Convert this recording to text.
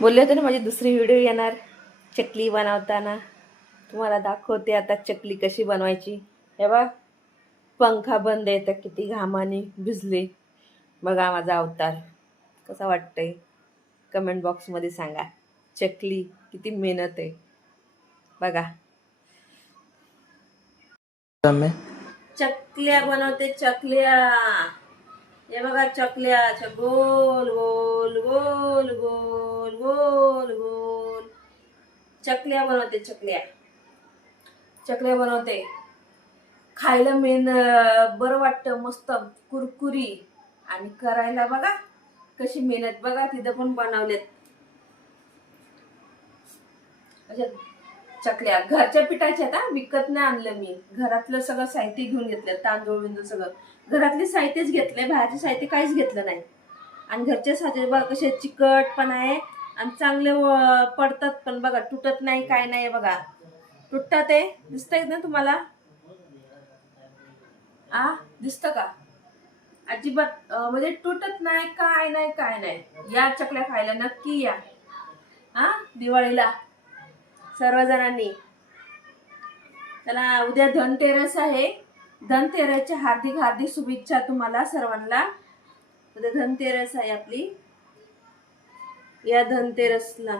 बोलले होते ना माझी दुसरी व्हिडिओ येणार चकली बनवताना. तुम्हाला दाखवते आता चकली कशी बनवायची. हे बघ, पंखा बंद आहे तर किती घामाने भिजले. बघा माझा अवतार कसा वाटतंय, कमेंट बॉक्समध्ये सांगा. चकली किती मेहनत आहे बघा. चकल्या बनवते, चकल्या. हे बघा चकल्या, गोल गोल गोल गोल गोल गोल चकल्या बनवते. चकल्या बनवते. खायला मेन बरं वाटतं, मस्त कुरकुरी. आणि करायला बघा कशी मेहनत. बघा तिथं पण बनवलेत अशा चकल्या. घरच्या पिठाच्या आता विकत नाही आणलं मी. घरातलं सगळं साहित्य घेऊन घेतलं. तांदूळ बिंदूळ सगळं घरातले साहित्यच घेतले, बाहेरचे साहित्य काहीच घेतलं नाही. आणि घरचे साहित्य बघा कसे चिकट पण आहे आणि चांगले पडतात पण. बघा तुटत नाही, काय नाही. बघा तुटतात ते दिसतंय ना तुम्हाला? दिसतं का? अजिबात म्हणजे तुटत नाही, काय नाही काय नाही. या चकल्या खायला नक्की या दिवाळीला सर्वजणांनी. चला, उद्या धनतेरस आहे. धनतेरसच्या हार्दिक हार्दिक शुभेच्छा तुम्हाला सर्वांना. उद्या धनतेरस आहे आपली. या धनतेरसला